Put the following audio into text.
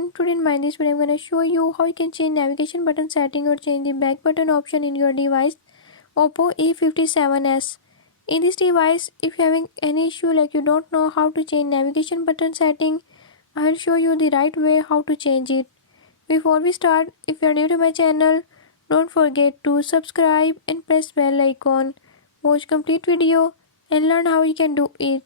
friend, today in this video I'm gonna show you how you can change navigation button setting or change the back button option in your device Oppo A57s. In this device, if you're having any issue like you don't know how to change navigation button setting, I'll show you the right way how to change it. Before we start, if you're new to my channel, don't forget to subscribe and press bell icon. Watch complete video and learn how you can do it.